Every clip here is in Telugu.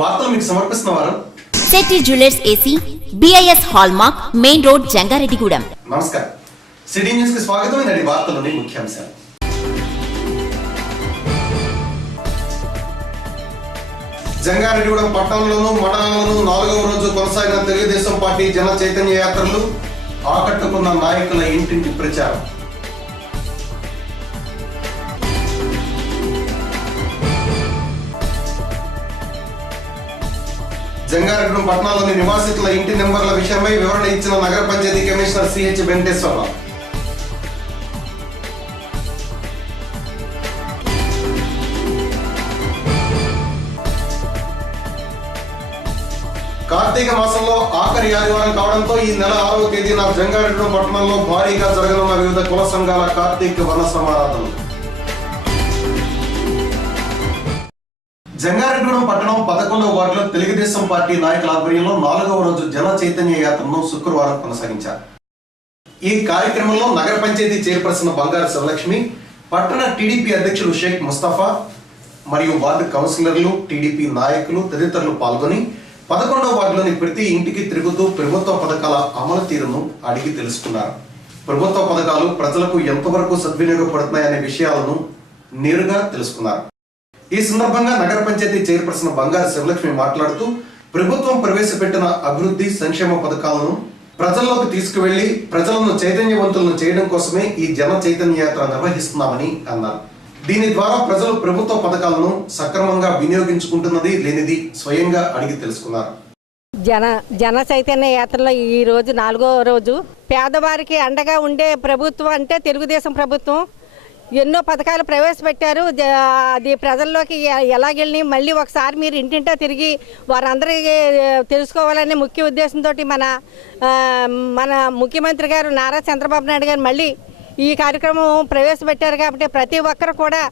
వార్తలు మీకు సమర్పిస్తున్నవారు Shetty jewellers AC, BIS hallmark, main road, Jangareddygudem. నమస్కారం. సిటీ న్యూస్ కి స్వాగతం. నేటి వార్తలోని ముఖ్యాంశాలు. జంగారెడ్డిగూడెం పట్టణంలోనూ మండలంలోనూ 4వ రోజు కొనసాగిన తెలుగుదేశం పార్టీ జన చైతన్య యాత్రలు, ఆకట్టుకున్న నాయకుల ఇంటింటి ప్రచారం. జంగారెడ్డిగూడెం పట్టణంలోని నివాసితుల ఇంటి నెంబర్ల విషయమై వివరణ ఇచ్చిన నగర పంచాయతీ కమిషనర్ సిహెచ్ వెంకటేశ్వరరావు. కార్తీక మాసంలో ఆఖరి ఆదివారం కావడంతో ఈ నెల 6వ తేదీన జంగారెడ్డిగూడెం పట్టణంలో భారీగా జరగనున్న వివిధ కుల సంఘాల కార్తీక వర్ణ సమారాధనలు. జంగారెడ్డిగూడెం పట్టణం 11వ వార్డులో తెలుగుదేశం పార్టీ నాయకుల ఆధ్వర్యంలో 4వ రోజు జన చైతన్య యాత్రను శుక్రవారం కొనసాగించారు. ఈ కార్యక్రమంలో నగర పంచాయతీ చైర్పర్సన్ బంగారు శివలక్ష్మి, పట్టణ టీడీపీ అధ్యక్షులు షేక్ ముస్తఫా మరియు వార్డు కౌన్సిలర్లు, టీడీపీ నాయకులు తదితరులు పాల్గొని 11వ వార్డులోని ప్రతి ఇంటికి తిరుగుతూ ప్రభుత్వ పథకాల అమలు తీరును అడిగి తెలుసుకున్నారు. ప్రభుత్వ పథకాలు ప్రజలకు ఎంతవరకు సద్వినియోగపడుతున్నాయనే విషయాలను నేరుగా తెలుసుకున్నారు. ఈ సందర్భంగా నగర పంచాయతీ చైర్పర్సన్ బంగారు శివలక్ష్మి మాట్లాడుతూ ప్రభుత్వం ప్రవేశపెట్టిన అభివృద్ధి సంక్షేమ పథకాలను ప్రజల్లోకి తీసుకువెళ్లి ప్రజలను చైతన్యవంతులను చేయడం కోసమే ఈ జన చైతన్య యాత్ర నిర్వహిస్తున్నామని అన్నారు. దీని ద్వారా ప్రజలు ప్రభుత్వ పథకాలను సక్రమంగా వినియోగించుకుంటున్నది లేనిది స్వయంగా అడిగి తెలుసుకున్నారు. జన చైతన్య యాత్రలో ఈ రోజు 4వ రోజు. పేదవారికి అండగా ఉండే ప్రభుత్వం అంటే తెలుగుదేశం ప్రభుత్వం ఎన్నో పథకాలు ప్రవేశపెట్టారు. అది ప్రజల్లోకి ఎలాగెళ్ళి మళ్ళీ ఒకసారి మీరు ఇంటింటా తిరిగి వారందరికీ తెలుసుకోవాలనే ముఖ్య ఉద్దేశంతో మన ముఖ్యమంత్రి గారు నారా చంద్రబాబు నాయుడు గారు మళ్ళీ ఈ కార్యక్రమం ప్రవేశపెట్టారు. కాబట్టి ప్రతి ఒక్కరు కూడా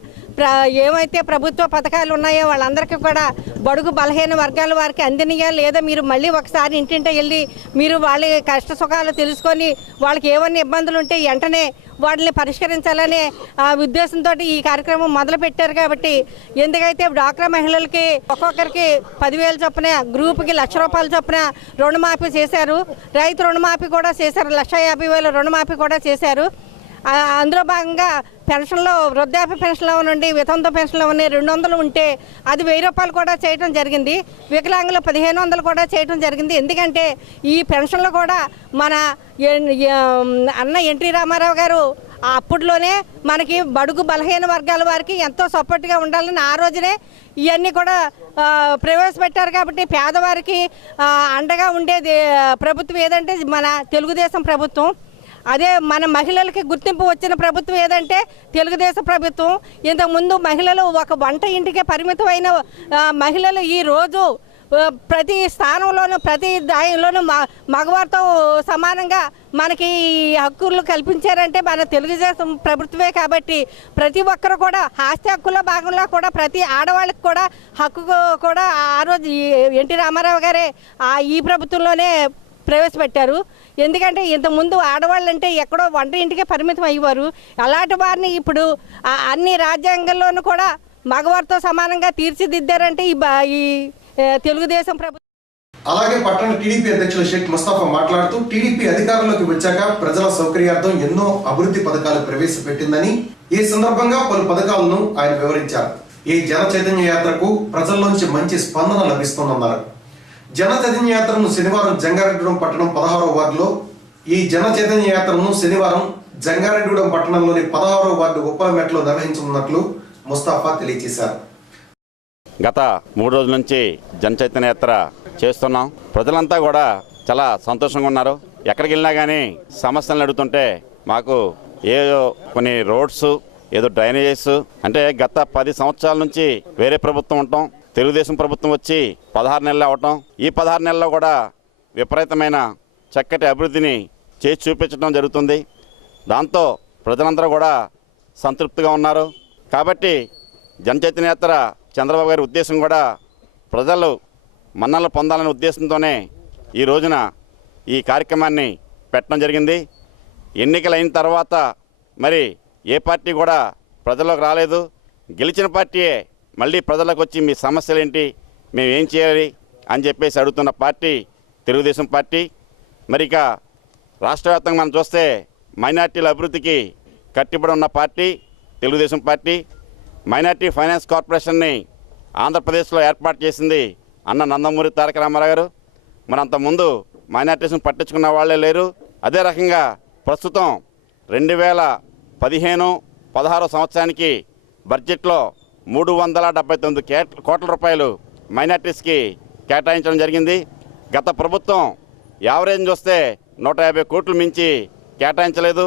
ఏమైతే ప్రభుత్వ పథకాలు ఉన్నాయో వాళ్ళందరికీ కూడా బడుగు బలహీన వర్గాల వారికి అందినయా లేదా మీరు మళ్ళీ ఒకసారి ఇంటింట వెళ్ళి మీరు వాళ్ళ కష్ట సుఖాలు తెలుసుకొని వాళ్ళకి ఏమన్నా ఇబ్బందులు ఉంటే వెంటనే వాటిని పరిష్కరించాలనే ఉద్దేశంతో ఈ కార్యక్రమం మొదలు పెట్టారు. కాబట్టి ఎందుకైతే డ్వాక్రా మహిళలకి ఒక్కొక్కరికి 10,000 చొప్పున, గ్రూప్కి 1,00,000 రూపాయల చొప్పున రుణమాఫీ చేశారు. రైతు రుణమాఫీ కూడా చేశారు. 1,50,000 రుణమాఫీ కూడా చేశారు. అందులో భాగంగా పెన్షన్లో వృద్ధాప్య పెన్షన్లో నుండి వితంతు పెన్షన్లో ఉన్న 200 ఉంటే అది 1,000 రూపాయలు కూడా చేయడం జరిగింది. వికలాంగులు 1,500 కూడా చేయడం జరిగింది. ఎందుకంటే ఈ పెన్షన్లు కూడా మన అన్న ఎన్టీ రామారావు గారు అప్పట్లోనే మనకి బడుగు బలహీన వర్గాల వారికి ఎంతో సపోర్ట్గా ఉండాలని ఆ రోజునే ఇవన్నీ కూడా ప్రవేశపెట్టారు. కాబట్టి పేదవారికి అండగా ఉండేది ప్రభుత్వం ఏదంటే మన తెలుగుదేశం ప్రభుత్వం. అదే మన మహిళలకి గుర్తింపు వచ్చిన ప్రభుత్వం ఏదంటే తెలుగుదేశం ప్రభుత్వం. ఇంతకుముందు మహిళలు ఒక వంట ఇంటికే పరిమితమైన మహిళలు ఈరోజు ప్రతి స్థానంలోనూ ప్రతి దానిలోనూ మగవారితో సమానంగా మనకి హక్కులు కల్పించారంటే మన తెలుగుదేశం ప్రభుత్వమే. కాబట్టి ప్రతి ఒక్కరు కూడా ఆస్తి హక్కుల భాగంలో కూడా ప్రతి ఆడవాళ్ళకి కూడా హక్కు కూడా ఆ రోజు ఎన్టీ రామారావు గారే ఈ ప్రభుత్వంలోనే ప్రవేశపెట్టారు. ఎందుకంటే ఇంతకుముందు ఆడవాళ్ళంటే ఎక్కడో వంట ఇంటికే పరిమితం అయ్యేవారు. అలాంటి వారిని ఇప్పుడు అన్ని రాజ్యాంగంలోనూ కూడా మగవారితో సమానంగా తీర్చిదిద్దారంటే ఈ తెలుగుదేశం ప్రభుత్వం. అలాగే పట్టణ టీడీపీ అధ్యక్షులు షేక్ ముస్తఫా మాట్లాడుతూ టీడీపీ అధికారంలోకి వచ్చాక ప్రజల సౌకర్యార్థం ఎన్నో అభివృద్ధి పథకాలు ప్రవేశపెట్టిందని, ఈ సందర్భంగా పలు పథకాలను ఆయన వివరించారు. ఈ జన చైతన్య యాత్రకు ప్రజల్లోంచి మంచి స్పందన లభిస్తుందన్నారు. జన చైతన్య యాత్రను శనివారం జంగారెడ్డిగూడెం పట్టణం 16వ వార్డులో, ఈ జన చైతన్య యాత్రను శనివారం జంగారెడ్డిగూడెం పట్టణంలోని 16వ వార్డు ఉప్పలమెట్లో నిర్వహించనున్నట్లు ముస్తఫా తెలియజేశారు. గత 3 రోజుల నుంచి జన చైతన్య యాత్ర చేస్తున్నాం. ప్రజలంతా కూడా చాలా సంతోషంగా ఉన్నారు. ఎక్కడికి వెళ్ళినా కానీ సమస్యలను అడుగుతుంటే మాకు ఏదో కొన్ని రోడ్స్, ఏదో డ్రైనేజెస్ అంటే గత 10 సంవత్సరాల నుంచి వేరే ప్రభుత్వం ఉంటాం, తెలుగుదేశం ప్రభుత్వం వచ్చి 16 నెలలు అవటం, ఈ 16 నెలల్లో కూడా విపరీతమైన చక్కటి అభివృద్ధిని చేసి చూపించడం జరుగుతుంది. దాంతో ప్రజలందరూ కూడా సంతృప్తిగా ఉన్నారు. కాబట్టి జన చైతన్య యాత్ర చంద్రబాబు గారి ఉద్దేశం కూడా ప్రజలు మన్ననలు పొందాలనే ఉద్దేశంతోనే ఈ రోజున ఈ కార్యక్రమాన్ని పెట్టడం జరిగింది. ఎన్నికలైన తర్వాత మరి ఏ పార్టీ కూడా ప్రజల్లోకి రాలేదు. గెలిచిన పార్టీయే మళ్ళీ ప్రజలకు వచ్చి మీ సమస్యలు ఏంటి, మేము ఏం చేయాలి అని చెప్పేసి అడుగుతున్న పార్టీ తెలుగుదేశం పార్టీ. మరి ఇక రాష్ట్ర వ్యాప్తంగా మనం చూస్తే మైనార్టీల అభివృద్ధికి కట్టుబడి ఉన్న party Telugu Desam party. Minority finance కార్పొరేషన్ని ఆంధ్రప్రదేశ్లో ఏర్పాటు చేసింది అన్న నందమూరి తారక రామారావు గారు. మరి అంతకుముందు మైనార్టీస్ని పట్టించుకున్న వాళ్ళే లేరు. అదే రకంగా ప్రస్తుతం 2015-16 సంవత్సరానికి బడ్జెట్లో 379 కోట్ల రూపాయలు మైనార్టీస్కి కేటాయించడం జరిగింది. గత ప్రభుత్వం యావరేజ్ చూస్తే 150 కోట్లు మించి కేటాయించలేదు.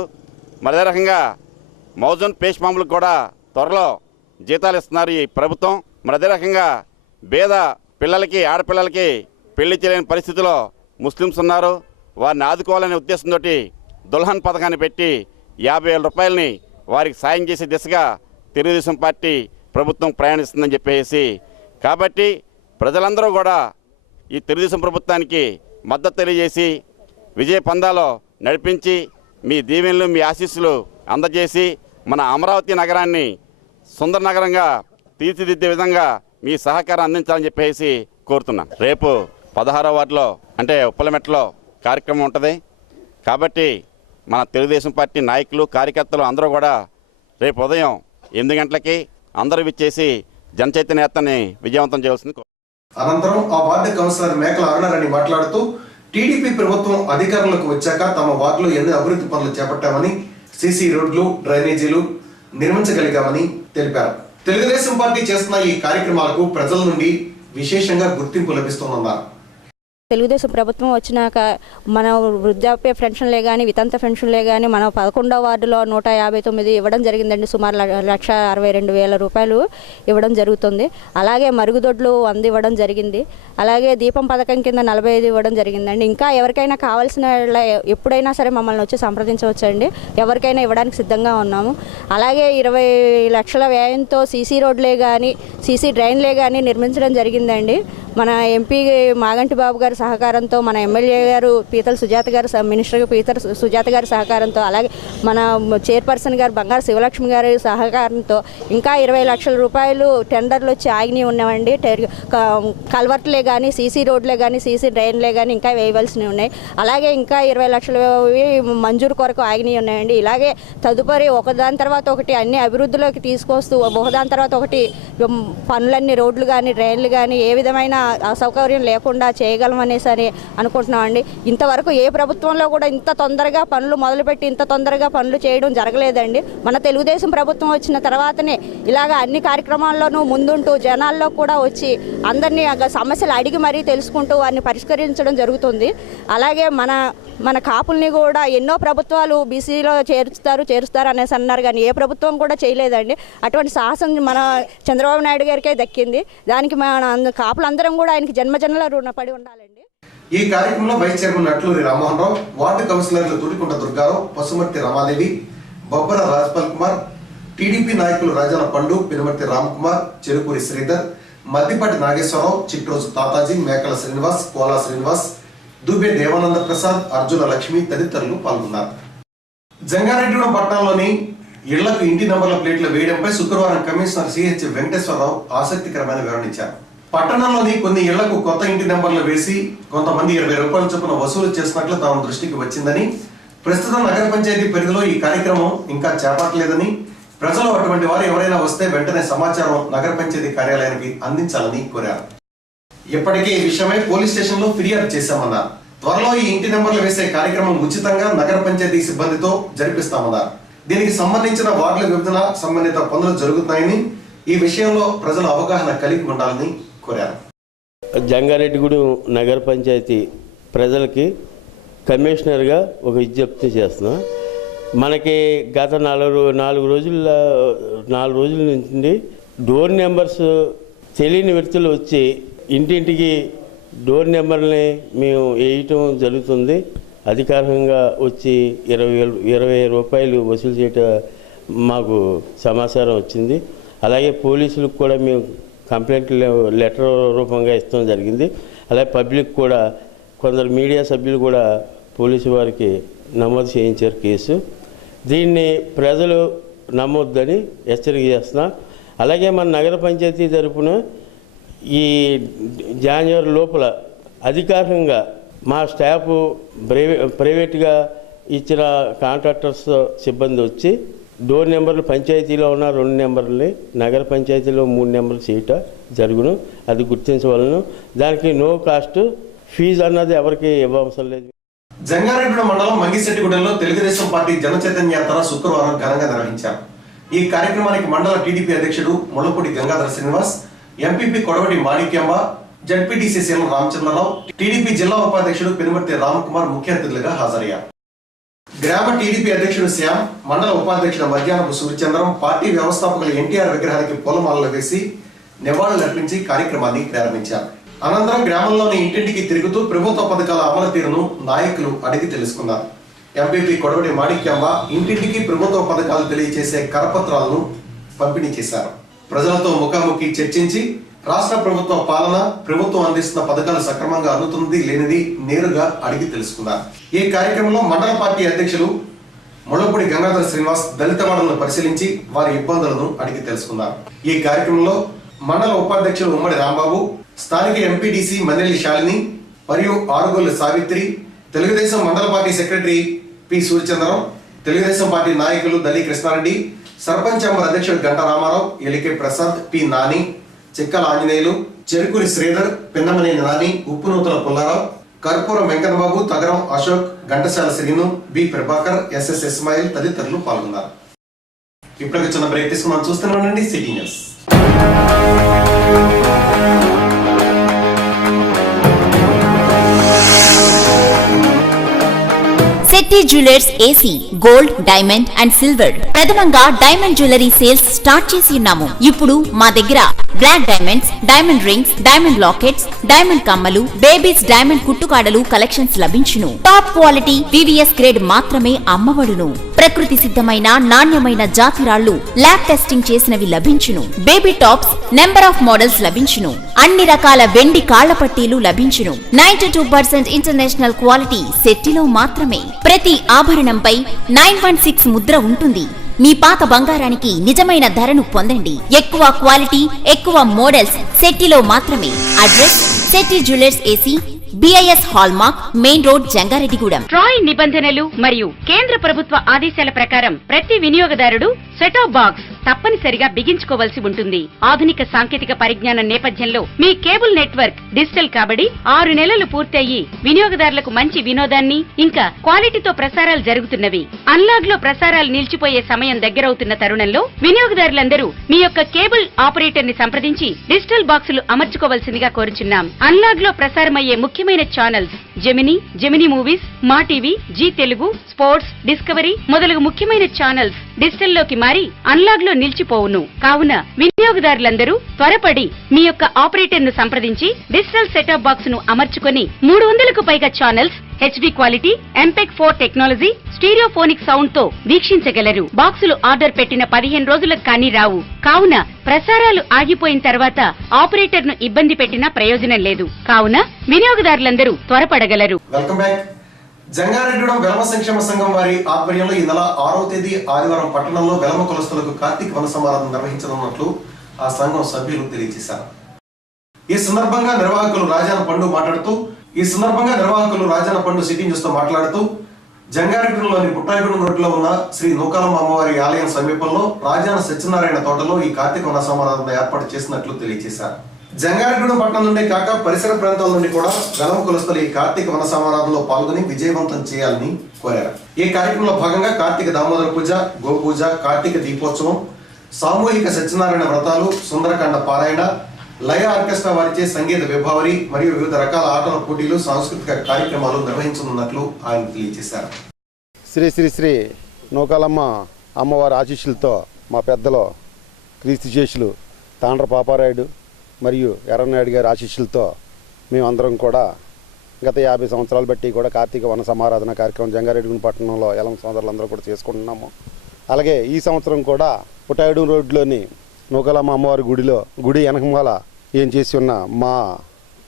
మరి అదే రకంగా మౌజన్ పేష్ మామూలకు కూడా త్వరలో జీతాలు ఇస్తున్నారు ఈ ప్రభుత్వం. మరి అదే రకంగా పేద పిల్లలకి ఆడపిల్లలకి పెళ్లి చేయలేని పరిస్థితిలో ముస్లిమ్స్ ఉన్నారు. వారిని ఆదుకోవాలనే ఉద్దేశంతో దుల్హన్ పథకాన్ని పెట్టి 50,000 రూపాయలని వారికి సాయం చేసే దిశగా తెలుగుదేశం పార్టీ ప్రభుత్వం ప్రయాణిస్తుందని చెప్పేసి, కాబట్టి ప్రజలందరూ కూడా ఈ తెలుగుదేశం ప్రభుత్వానికి మద్దతు తెలియజేసి విజయ పందాలో నడిపించి మీ దీవెనలు మీ ఆశీస్సులు అందజేసి మన అమరావతి నగరాన్ని సుందర నగరంగా తీర్చిదిద్దే విధంగా మీ సహకారం అందించాలని చెప్పేసి కోరుతున్నాం. రేపు 16వ వార్డులో అంటే ఉప్పలమెట్లో కార్యక్రమం ఉంటుంది. కాబట్టి మన తెలుగుదేశం పార్టీ నాయకులు కార్యకర్తలు అందరూ కూడా రేపు ఉదయం 8 గంటలకి అందరూ విచ్చేసి జనచైతన్య యాత్రని విజయవంతం చేయవలసింది. అనంతరం ఆ వార్డు కౌన్సిలర్ మేకల అరుణారాణి మాట్లాడుతూ టీడీపీ ప్రభుత్వం అధికారంలోకి వచ్చాక తమ వార్డులో ఎన్నో అభివృద్ధి పనులు చేపట్టామని, సీసీ రోడ్లు డ్రైనేజీలు నిర్మించగలిగామని తెలిపారు. తెలుగుదేశం పార్టీ చేస్తున్న ఈ కార్యక్రమాలకు ప్రజల నుండి విశేషంగా గుర్తింపు లభిస్తుందన్నారు. తెలుగుదేశం ప్రభుత్వం వచ్చినాక మన వృద్ధాప్య పెన్షన్లే కానీ వితంత పెన్షన్లే కానీ మన 11వ వార్డులో 159 ఇవ్వడం జరిగిందండి. సుమారు 1,62,000 రూపాయలు ఇవ్వడం జరుగుతుంది. అలాగే మరుగుదొడ్లు 100 ఇవ్వడం జరిగింది. అలాగే దీపం పథకం కింద 45 ఇవ్వడం జరిగిందండి. ఇంకా ఎవరికైనా కావాల్సిన ఎప్పుడైనా సరే మమ్మల్ని వచ్చి సంప్రదించవచ్చండి. ఎవరికైనా ఇవ్వడానికి సిద్ధంగా ఉన్నాము. అలాగే 20 లక్షల వ్యయంతో సీసీ రోడ్లే కానీ సీసీ డ్రైన్లే కానీ నిర్మించడం జరిగిందండి. మన ఎంపీ మాగంటి బాబు గారి సహకారంతో, మన ఎమ్మెల్యే గారు పీతల సుజాత గారు, మినిస్టర్ పీతల సుజాత గారి సహకారంతో, అలాగే మన చైర్పర్సన్ గారు బంగారు శివలక్ష్మి గారి సహకారంతో ఇంకా 20 లక్షల రూపాయలు టెండర్లు వచ్చి ఆగిని ఉన్నామండి. కల్వర్ట్లే కానీ సీసీ రోడ్లే కానీ సీసీ డ్రైన్లే కానీ ఇంకా వేయవలసినవి ఉన్నాయి. అలాగే ఇంకా 20 లక్షలు మంజూరు కొరకు ఆగిని ఉన్నాయండి. ఇలాగే తదుపరి ఒకదాని తర్వాత ఒకటి అన్ని అభివృద్ధిలోకి తీసుకొస్తూ ఒకదాని తర్వాత ఒకటి పనులన్నీ రోడ్లు కానీ డ్రైన్లు కానీ ఏ విధమైన అసౌకర్యం లేకుండా చేయగలమనేసి అని అనుకుంటున్నామండి. ఇంతవరకు ఏ ప్రభుత్వంలో కూడా ఇంత తొందరగా పనులు మొదలుపెట్టి ఇంత తొందరగా పనులు చేయడం జరగలేదండి. మన తెలుగుదేశం ప్రభుత్వం వచ్చిన తర్వాతనే ఇలాగ అన్ని కార్యక్రమాల్లోనూ ముందుంటూ జనాల్లో కూడా వచ్చి అందరినీ సమస్యలు అడిగి మరీ తెలుసుకుంటూ వారిని పరిష్కరించడం జరుగుతుంది. అలాగే మన కాపుల్ని కూడా ఎన్నో ప్రభుత్వాలు బీసీలో చేరుస్తారు అనేసి అన్నారు, కానీ ఏ ప్రభుత్వం కూడా చేయలేదండి. అటువంటి సాహసం మన చంద్రబాబు నాయుడు గారికే దక్కింది. దానికి మన కాపులందరం కూడా ఆయనకి జన్మజన్మల రుణపడి ఉండాలండి. ఈ కార్యక్రమంలో vice chairman Atluri Rammohan Rao, ward కౌన్సిలర్లు తుడికుంట దుర్గారావు, పసుమర్తి రమాదేవి, బొబ్బర రాజ్పాల్ కుమార్, టీడీపీ నాయకులు రాజాల పండు, పినమర్తి రామ్కుమార్, చెరుకూరి శ్రీధర్, మద్దిపాటి నాగేశ్వరరావు, చిట్రోజు తాతాజీ, మేకల శ్రీనివాస్, కోలా శ్రీనివాస్, దుబే దేవానంద ప్రసాద్, అర్జున లక్ష్మి తదితరులు పాల్గొన్నారు. జంగారెడ్డిగూడెం పట్టణంలోని ఇళ్లకు ఇంటి నంబర్ల ప్లేట్లు వేయడంపై శుక్రవారం కమిషనర్ సిహెచ్ వెంకటేశ్వరరావు ఆసక్తికరమైన వివరణించారు. పట్టణంలోని కొన్ని ఇళ్లకు కొత్త ఇంటి నెంబర్లు వేసి కొంతమంది 20 రూపాయల చొప్పున వసూలు చేసినట్లు తమ దృష్టికి వచ్చిందని, ప్రస్తుతం నగర పంచాయతీ పరిధిలో ఈ కార్యక్రమం ఇంకా చేపట్టలేదని, ప్రజలు అటువంటి వారు ఎవరైనా వస్తే వెంటనే సమాచారం నగర పంచాయతీ కార్యాలయానికి అందించాలని కోరారు. ఇప్పటికే ఈ విషయమై పోలీస్ స్టేషన్ లో ఫిర్యాదు చేశామన్నారు. త్వరలో ఈ ఇంటి నెంబర్లు వేసే కార్యక్రమం ఉచితంగా నగర పంచాయతీ సిబ్బందితో జరిపిస్తామన్నారు. దీనికి సంబంధించిన వార్డుల విభజన సంబంధిత పనులు జరుగుతున్నాయని, ఈ విషయంలో ప్రజలు అవగాహన కలిగి ఉండాలని కోరారు. జంగారెడ్డిగూడెం నగర పంచాయతీ ప్రజలకి కమిషనర్గా ఒక విజ్ఞప్తి చేస్తున్నాం. మనకి గత 4 రోజుల నుంచి డోర్ నెంబర్స్ తెలియని వ్యక్తులు వచ్చి ఇంటింటికి డోర్ నెంబర్ని మేము వేయటం జరుగుతుంది. అధికారికంగా వచ్చి 20 రూపాయలు వసూలు చేయటం మాకు సమాచారం వచ్చింది. అలాగే పోలీసులకు కూడా మేము కంప్లైంట్ లెటర్ రూపంగా ఇస్తాం జరిగింది. అలాగే పబ్లిక్ కూడా కొందరు మీడియా సభ్యులు కూడా పోలీసు వారికి నమోదు చేయించారు కేసు. దీన్ని ప్రజలు నమ్మొద్దని హెచ్చరిక చేస్తున్నాం. అలాగే మన నగర పంచాయతీ తరపున ఈ జనవరి లోపల అధికారికంగా మా స్టాఫ్ ప్రైవేట్గా ఇచ్చిన కాంట్రాక్టర్స్ సిబ్బంది వచ్చి డోర్ నెంబర్లు పంచాయతీలో ఉన్న 2 నెంబర్లని నగర పంచాయతీలో 3 నెంబర్లు చేయటం జరుగును. అది గుర్తించవలను. దానికి నో కాస్ట్ ఫీజు అన్నది ఎవరికి ఇవ్వవసరం లేదు. జంగారెడ్డి మండలం మంగిశెట్టిగూడెంలో తెలుగుదేశం పార్టీ జన చైతన్య యాత్ర శుక్రవారం ఘనంగా నిర్వహించారు. ఈ కార్యక్రమానికి మండల టీడీపీ అధ్యక్షుడు Mullapudi Gangadhara Srinivas, MPP Kodavati Manikyamba, ZPTC CM Ramachandra Rao, TDP జిల్లా ఉపాధ్యక్షుడు పెనుమర్తి రామకుమార్ ముఖ్య అతిథులుగా హాజరయ్యారు. గ్రామ టీడీపీ అధ్యక్షుడు శ్యామ్, మండల ఉపాధ్యక్షుడు మధ్యాహ్నపు సూర్యచంద్రం పార్టీ వ్యవస్థాపకులు ఎన్టీఆర్ విగ్రహానికి పూలమాలలు వేసి నివాళులర్పించి కార్యక్రమాన్ని ప్రారంభించారు. అనంతరం గ్రామంలోని ఇంటింటికి తిరుగుతూ ప్రభుత్వ పథకాల అమలు తీరును నాయకులు అడిగి తెలుసుకున్నారు. ఎంపీపీ కొడవటి మాణిక్యంబ ఇంటింటికి ప్రభుత్వ పథకాలు తెలియజేసే కరపత్రాలను పంపిణీ చేశారు. ప్రజలతో ముఖాముఖి చర్చించి రాష్ట్ర ప్రభుత్వ పాలన, ప్రభుత్వం అందిస్తున్న పథకాలు సక్రమంగా అందుతుంది లేనిది నేరుగా అడిగి తెలుసుకున్నారు. ఈ కార్యక్రమంలో మండల పార్టీ అధ్యక్షులు ముళ్ళపూడి గంగాధర శ్రీనివాస్ దళిత వాడలను పరిశీలించి వారి ఇబ్బందులను అడిగి తెలుసుకున్నారు. ఈ కార్యక్రమంలో మండల ఉపాధ్యక్షులు ఉమ్మడి రాంబాబు, స్థానిక ఎంపీడీసీ మన్నెల్లి శాలిని మరియు ఆరుగోలు సావిత్రి, తెలుగుదేశం మండల party secretary P Suryachandram, Telugu Desam party నాయకులు దళి కృష్ణారెడ్డి, సర్పంచ్ ఛాంబర్ అధ్యక్షుడు గంట రామారావు, ఎలికే ప్రసాద్, పి నాని, చిక్కల ఆంజనేయులు, చెరుకురి శ్రీధర్, పిన్నమనేని నాని, ఉప్పునూతల పుల్లారావు, కర్పూరం వెంకటబాబు, తగరం అశోక్, ఘంటసాల శ్రీను, బి ప్రభాకర్, ఎస్ఎస్ ఇస్మాయిల్ తదితరులు పాల్గొన్నారు. ఇప్పటికి చిన్న బ్రేక్ తీసుకుని చూస్తున్నానండి city news. Shetty jewellers AC gold, diamond and silver ప్రథమంగా డైమండ్ జ్యువెలరీ సేల్స్ స్టార్ట్ చేసి ఉన్నాము. ఇప్పుడు మా దగ్గర black diamonds, diamond rings, diamond lockets, diamond కమ్మలు, బేబీస్ డైమండ్ కుట్టుకాడలు కలెక్షన్స్ లభించును. టాప్ క్వాలిటీ వివిఎస్ గ్రేడ్ మాత్రమే అమ్మబడును. ప్రకృతి సిద్ధమైన నాణ్యమైన జాతిరాళ్లు ల్యాబ్ టెస్టింగ్ చేసినవి లభించును. Baby tops number of models లభించును. అన్ని రకాల వెండి కాళ్ల పట్టీలు లభించును. 92% ఇంటర్నేషనల్ క్వాలిటీ శెట్టిలో మాత్రమే. ప్రతి ఆభరణంపై 916 ముద్ర ఉంటుంది. మీ పాత బంగారానికి నిజమైన ధరను పొందండి. ఎక్కువ క్వాలిటీ, ఎక్కువ మోడల్స్ శెట్టిలో మాత్రమే. Address Shetty jewellers AC, BIS hallmark, main road, Jangareddygudem. TRAI నిబంధనలు మరియు కేంద్ర ప్రభుత్వ ఆదేశాల ప్రకారం ప్రతి వినియోగదారుడు సెటాప్ బాక్స్ తప్పనిసరిగా బిగించుకోవాల్సి ఉంటుంది. ఆధునిక సాంకేతిక పరిజ్ఞానం నేపథ్యంలో మీ కేబుల్ నెట్వర్క్ డిజిటల్ కాబడి 6 నెలలు పూర్తయి వినియోగదారులకు మంచి వినోదాన్ని ఇంకా క్వాలిటీతో ప్రసారాలు జరుగుతున్నవి. అన్లాగ్ లో ప్రసారాలు నిలిచిపోయే సమయం దగ్గరవుతున్న తరుణంలో వినియోగదారులందరూ మీ యొక్క కేబుల్ ఆపరేటర్ ని సంప్రదించి డిజిటల్ బాక్సులు అమర్చుకోవాల్సిందిగా కోరుచున్నాం. అన్లాగ్ లో ప్రసారమయ్యే ముఖ్యమైన channels Gemini movies, Maa TV, Zee Telugu, sports, Discovery మొదలగు ముఖ్యమైన ఛానల్స్ డిజిటల్ లోకి మారి అన్లాగ్ లో నిలిచిపోవును. కావున వినియోగదారులందరూ త్వరపడి మీ యొక్క ఆపరేటర్ ను సంప్రదించి డిజిటల్ సెటాప్ బాక్స్ ను అమర్చుకొని 300కు పైగా channels HD quality, MPEG 4 technology, stereophonic sound తో వీక్షించగలరు. బాక్సులు ఆర్డర్ పెట్టిన 15 రోజులకు కానీ రావు. కావున ప్రసారాలు ఆగిపోయిన తర్వాత ఆపరేటర్ ను ఇబ్బంది పెట్టినా ప్రయోజనం లేదు. కావున వినియోగదారులందరూ త్వరపడగలరు. Welcome back. జంగారెడ్డిగూడెం వెలమ సంక్షేమ సంఘం వారి ఆధ్వర్యంలో ఈ నెల 6వ తేదీ ఆదివారం పట్టణంలో వెలమ కులస్తులకు కార్తీక వన సమారాధన నిర్వహించనున్నట్లు ఆ సంఘం సభ్యులు తెలియజేశారు. ఈ సందర్భంగా నిర్వాహకులు రాజాన పండు సిటీ న్యూస్ తో మాట్లాడుతూ జంగారెడ్డిలోని పుట్టాయిగూడెం రోడ్డులో ఉన్న శ్రీ నూకాలమ్మ అమ్మవారి ఆలయం సమీపంలో రాజాన సత్యనారాయణ తోటలో ఈ కార్తీక వన సమారాధన ఏర్పాటు చేసినట్లు తెలియజేశారు. జంగారెడ్డిగూడెం పట్టణం నుండి కాక పరిసర ప్రాంతాల నుండి కూడా వెలమ కులస్తులు ఈ కార్తీక వన సమారాధనలో పాల్గొని విజయవంతం చేయాలని కోరారు. ఈ కార్యక్రమంలో భాగంగా కార్తీక దామోదర పూజ, గోపూజ, కార్తీక దీపోత్సవం, సామూహిక సత్యనారాయణ వ్రతాలు, సుందరకాండ పారాయణ, లయ ఆర్కెస్ట్రా వారిచే సంగీత విభావరి మరియు వివిధ రకాల ఆటల పోటీలు, సాంస్కృతిక కార్యక్రమాలు నిర్వహించనున్నట్లు ఆయన తెలియజేశారు. శ్రీ శ్రీ శ్రీ నూకాలమ్మ అమ్మవారి ఆశీస్సులతో మా పెద్దలు క్రీస్తుశేషులు తాండ్ర పాపారాయుడు మరియు ఎర్రనాయుడు గారి ఆశీస్సులతో మేమందరం కూడా గత 50 సంవత్సరాలు బట్టి కూడా కార్తీక వన సమారాధన కార్యక్రమం జంగారెడ్డిగూడెం పట్టణంలో ఎలమ సోదరులందరూ కూడా చేసుకుంటున్నాము. అలాగే ఈ సంవత్సరం కూడా పుట్టాయిగూడెం రోడ్లోని నూకాలమ్మ అమ్మవారి గుడి వెనకమాల ఏం చేసి ఉన్న మా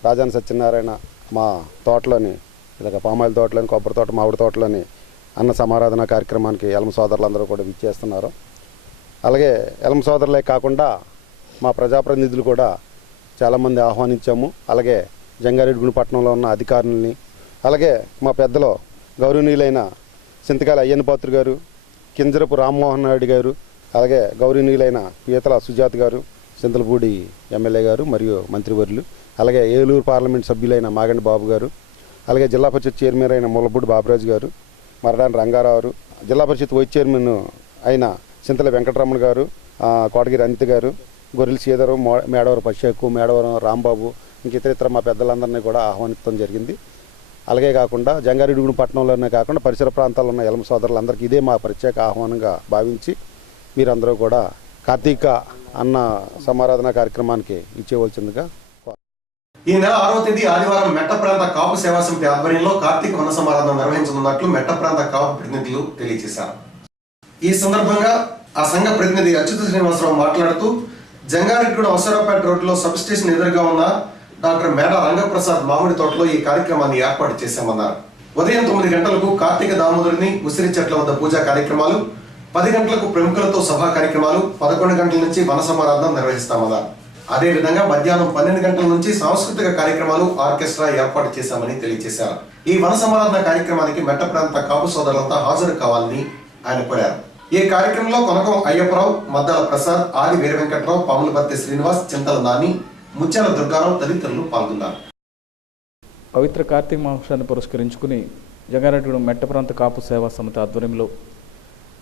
రాజాన సత్యనారాయణ మా తోటలోని ఇలాగ పామాయిల తోటలోని, కొబ్బరి తోట, మామిడి తోటలోని అన్న సమారాధన కార్యక్రమానికి ఎలమ సోదరులందరూ కూడా విచ్చేస్తున్నారు. అలాగే ఎలమ సోదరులే కాకుండా మా ప్రజాప్రతినిధులు కూడా చాలామంది ఆహ్వానించాము. అలాగే జంగారెడ్డిగూడెం ఉన్న అధికారులని, అలాగే మా పెద్దలు గౌరవనీయులైన చింతకాయల అయ్యన్న పాత్ర గారు, కింజరపు రామ్మోహన్ నాయుడు గారు, అలాగే గౌరవనీయులైన పీతల సుజాత గారు, చింతలపూడి ఎమ్మెల్యే గారు మరియు మంత్రివర్యులు, అలాగే ఏలూరు పార్లమెంట్ సభ్యులైన మాగండి బాబు గారు, అలాగే జిల్లా పరిషత్ చైర్మన్ అయిన ముల్లపూడి బాబురాజు గారు, మరడాని రంగారావు, జిల్లా పరిషత్ వైస్ చైర్మన్ అయిన చింతల వెంకటరమణ గారు, కోటగిరి అనిత గారు, గొర్రెల శ్రీధరు, మేడవరం పశ్చాకు, మేడవరం రాంబాబు, ఇంక ఇతర మా పెద్దలందరినీ కూడా ఆహ్వానించడం జరిగింది. అలాగే కాకుండా జంగారెడ్డిగూడెం పట్టణంలోనే కాకుండా పరిసర ప్రాంతాల్లో ఉన్న ఎలమ సోదరులందరికీ ఇదే మా ప్రత్యేక ఆహ్వానంగా భావించి మీరందరూ కూడా కార్తీక అన్న సమారాధన కార్యక్రమానికి ఇచ్చేవలసిందిగా. ఈ నెల 6వ తేదీ ఆదివారం మెట్ట ప్రాంత కాపు సేవా సమితి ఆధ్వర్యంలో కార్తీక వన సమారాధన నిర్వహించనున్నట్లు మెట్ట ప్రాంత కాపు ప్రతినిధులు తెలియజేశారు. ఈ సందర్భంగా ఆ సంఘ ప్రతినిధి అచ్యుత శ్రీనివాసరావు మాట్లాడుతూ జంగారెడ్డిగూడెం అవసరపేట రోడ్లో సబ్ స్టేషన్ ఎదురుగా ఉన్న డాక్టర్ మేడ రంగప్రసాద్ మామిడి తోటలో ఈ కార్యక్రమాన్ని ఏర్పాటు చేశామన్నారు. ఉదయం 9 గంటలకు కార్తీక దామోదరుని ఉసిరి చెట్ల వద్ద పూజా కార్యక్రమాలు, 10 గంటలకు ప్రముఖులతో సభా కార్యక్రమాలు, 11 గంటల నుంచి వన సమారాధన నిర్వహిస్తామన్నారు. అదేవిధంగా మధ్యాహ్నం 12 గంటల నుంచి సాంస్కృతిక కార్యక్రమాలు, ఆర్కెస్ట్రా ఏర్పాటు చేశామని తెలియజేశారు. ఈ వన సమారాధన కార్యక్రమానికి మెట్ట ప్రాంత కాపు సోదరులంతా హాజరు కావాలని ఆయన కోరారు. ఈ కార్యక్రమంలో కొనకం అయ్యప్పరావు, మద్దాల ప్రసాద్, ఆది వీర వెంకట్రావు, పాములపర్తి శ్రీనివాస్, చింతల నాని, ముత్యాల దుర్గారావు తదితరులు పాల్గొన్నారు. పవిత్ర కార్తీక మాసాన్ని పురస్కరించుకుని జంగారెడ్డిగూడెం మెట్ట ప్రాంత కాపు సేవా సమితి ఆధ్వర్యంలో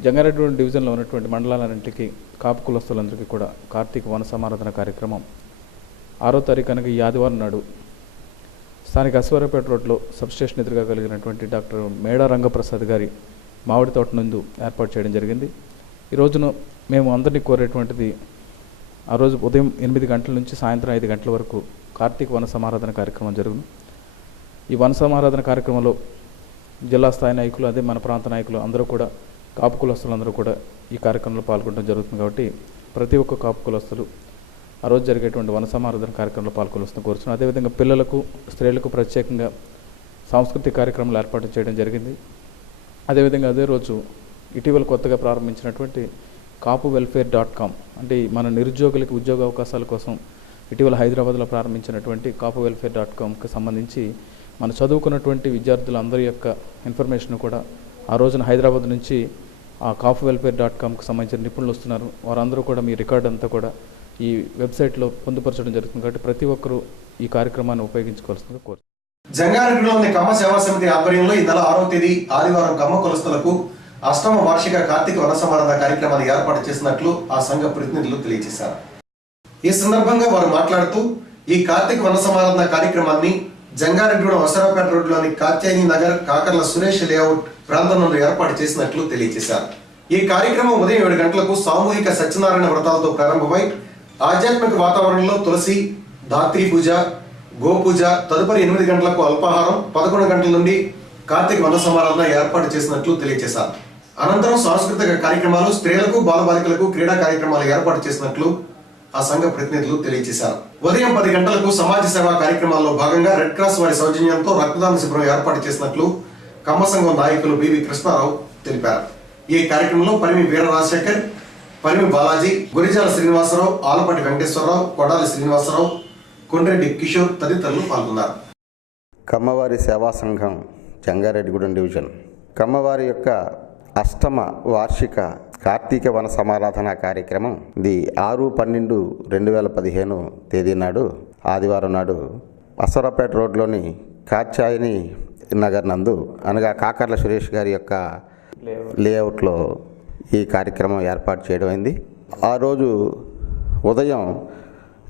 జంగారెడ్డిగూడెం డివిజన్లో ఉన్నటువంటి మండలాలన్నింటికి కాపు కులస్తులందరికీ కూడా కార్తీక వన సమారాధన కార్యక్రమం 6వ తారీఖు అనగా ఈ ఆదివారం నాడు స్థానిక అశ్వరపేట రోడ్లో సబ్స్టేషన్ ఎదురుగా కలిగినటువంటి డాక్టర్ మేడా రంగప్రసాద్ గారి మామిడి తోట నందు ఏర్పాటు చేయడం జరిగింది. ఈ రోజున మేము అందరినీ కోరేటువంటిది ఆ రోజు ఉదయం 8 గంటల నుంచి సాయంత్రం 5 గంటల వరకు కార్తీక వన సమారాధన కార్యక్రమం జరుగును. ఈ వన సమారాధన కార్యక్రమంలో జిల్లా స్థాయి నాయకులు, అదే మన ప్రాంత నాయకులు అందరూ కూడా, కాపు కులస్తులందరూ కూడా ఈ కార్యక్రమంలో పాల్గొనడం జరుగుతుంది. కాబట్టి ప్రతి ఒక్క కాపు కులస్తులు ఆ రోజు జరిగేటువంటి వన సమారాధన కార్యక్రమంలో పాల్గొనవలసిన కోరుతున్నాం. అదేవిధంగా పిల్లలకు, స్త్రీలకు ప్రత్యేకంగా సాంస్కృతిక కార్యక్రమాలు ఏర్పాటు చేయడం జరిగింది. అదేవిధంగా అదే రోజు ఇటీవల కొత్తగా ప్రారంభించినటువంటి kapuwelfare.com అంటే మన నిరుద్యోగులకి ఉద్యోగ అవకాశాల కోసం ఇటీవల హైదరాబాద్లో ప్రారంభించినటువంటి kapuwelfare.comకి సంబంధించి మన చదువుకున్నటువంటి విద్యార్థులందరి యొక్క ఇన్ఫర్మేషన్ కూడా ఆ రోజున హైదరాబాద్ నుంచి ఆ kapuwelfare.comకి సంబంధించిన నిపుణులు వస్తున్నారు. వారందరూ కూడా మీ రికార్డ్ అంతా కూడా ఈ వెబ్సైట్లో పొందుపరచడం జరుగుతుంది. కాబట్టి ప్రతి ఒక్కరూ ఈ కార్యక్రమాన్ని ఉపయోగించుకోవాల్సిందిగా కోరుతున్నాను. జంగారెడ్డిలోని కమ్మ సేవా సమితి ఆధ్వర్యంలో ఈ నెల 6వ తేదీ ఆదివారం కమ్మ కులస్తులకు అష్టమ వార్షిక కార్తీక వన సమారాధన కార్యక్రమాన్ని ఏర్పాటు చేసినట్లు ఆ సంఘ ప్రతినిధులు తెలియజేశారు. ఈ సందర్భంగా వారు మాట్లాడుతూ ఈ కార్తీక వన సమారాధన కార్యక్రమాన్ని జంగారెడ్డిగూడెం అవసరపేట రోడ్లోని కాత్యాయని నగర్ కాకర్ల సురేష్ లేఅవుట్ ప్రాంతం నందు ఏర్పాటు చేసినట్లు తెలియజేశారు. ఈ కార్యక్రమం ఉదయం 7 గంటలకు సామూహిక సత్యనారాయణ వ్రతాలతో ప్రారంభమై ఆధ్యాత్మిక వాతావరణంలో తులసి, ధాత్రి పూజ, గోపూజ, తదుపరి 8 గంటలకు అల్పాహారం, 11 గంటల నుండి కార్తీక వన సమారాధన ఏర్పాటు చేసినట్లు తెలియజేశారు. అనంతరం సాంస్కృతిక కార్యక్రమాలు, స్త్రీలకు, బాలబాలికలకు క్రీడా కార్యక్రమాలు ఏర్పాటు చేసినట్లు ఆ సంఘ ప్రతినిధులు తెలియజేశారు. ఉదయం 10 గంటలకు సమాజ సేవా కార్యక్రమాల్లో భాగంగా రెడ్ క్రాస్ వారి సౌజన్యంతో రక్తదాన శిబిరం ఏర్పాటు చేసినట్లు కమ్మ సంఘం నాయకులు బివి కృష్ణారావు తెలిపారు. ఈ కార్యక్రమంలో పరిమి వీర రాజశేఖర్, పరిమి బాలాజీ, గురిజాల శ్రీనివాసరావు, ఆలపాటి వెంకటేశ్వరరావు, కొడాలి శ్రీనివాసరావు, కొండ్రెడ్డి కిషోర్ తదితరులు పాల్గొన్నారు. కమ్మవారి సేవా సంఘం జంగారెడ్డిగూడెం డివిజన్ కమ్మవారి యొక్క అష్టమ వార్షిక కార్తీక వన సమారాధన కార్యక్రమం ఇది 6/12/2015 తేదీ నాడు ఆదివారం నాడు అసరపేట రోడ్లోని కాత్యాయని నగర్ నందు అనగా కాకర్ల సురేష్ గారి యొక్క లేఅవుట్లో ఈ కార్యక్రమం ఏర్పాటు చేయడం అయింది. ఆ రోజు ఉదయం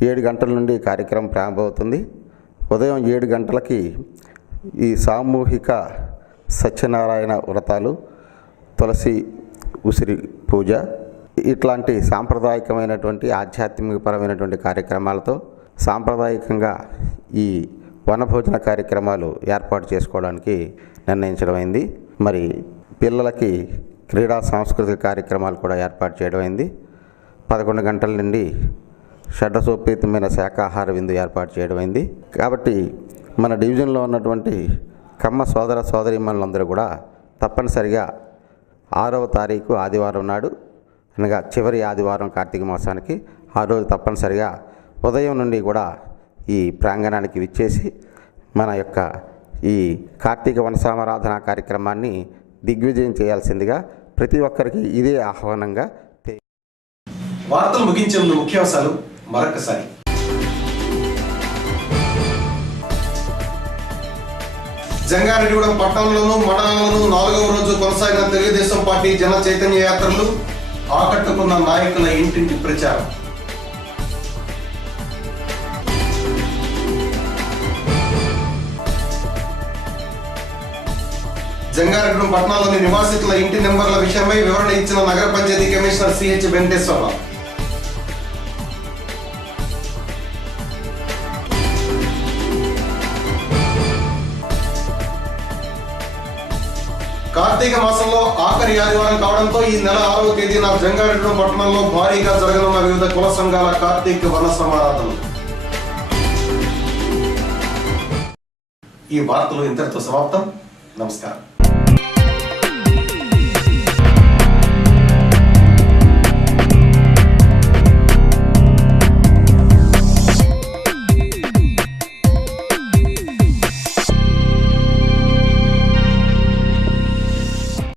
7 గంటల నుండి కార్యక్రమం ప్రారంభమవుతుంది. ఉదయం 7 గంటలకి ఈ సామూహిక సత్యనారాయణ వ్రతాలు, తులసి, ఉసిరి పూజ ఇట్లాంటి సాంప్రదాయకమైనటువంటి ఆధ్యాత్మికపరమైనటువంటి కార్యక్రమాలతో సాంప్రదాయకంగా ఈ వనభోజన కార్యక్రమాలు ఏర్పాటు చేసుకోవడానికి నిర్ణయించడం అయింది. మరి పిల్లలకి క్రీడా సాంస్కృతిక కార్యక్రమాలు కూడా ఏర్పాటు చేయడం అయింది. 11 గంటల నుండి షడ్రసోపేతమైన శాకాహార విందు ఏర్పాటు చేయడం అయింది. కాబట్టి మన డివిజన్లో ఉన్నటువంటి కమ్మ సోదర సోదరీమణులందరూ కూడా తప్పనిసరిగా 6వ తారీఖు ఆదివారం నాడు అనగా చివరి ఆదివారం కార్తీక మాసానికి ఆ రోజు తప్పనిసరిగా ఉదయం నుండి కూడా ఈ ప్రాంగణానికి విచ్చేసి మన యొక్క ఈ కార్తీక వనసామరాధన కార్యక్రమాన్ని దిగ్విజయం చేయాల్సిందిగా ప్రతి ఒక్కరికి ఇదే ఆహ్వానంగా. వార్తలు ముగించే ముందు ముఖ్యాంశాలు మరొకసారి. జంగారెడ్డిగూడెం పట్టణంలోనూ మండలంలోనూ 4వ రోజు కొనసాగిన తెలుగుదేశం పార్టీ జన చైతన్య యాత్రలు, ఆకట్టుకున్న నాయకుల ఇంటింటి ప్రచారం. జంగారెడ్డిగూడెం పట్టణంలోని నివాసితుల ఇంటి నెంబర్ల విషయమై వివరణ ఇచ్చిన నగర పంచాయతీ కమిషనర్ సిహెచ్ వెంకటేశ్వరరావు. కార్తీక మాసంలో ఆఖరి ఆదివారం కావడంతో ఈ నెల 6వ తేదీన జంగారెడ్డిగూడెం పట్టణంలో భారీగా జరగనున్న వివిధ కుల సంఘాల కార్తీక వన సమారాధనలు. ఈ వార్తలు ఇంతటితో సమాప్తం. నమస్కారం.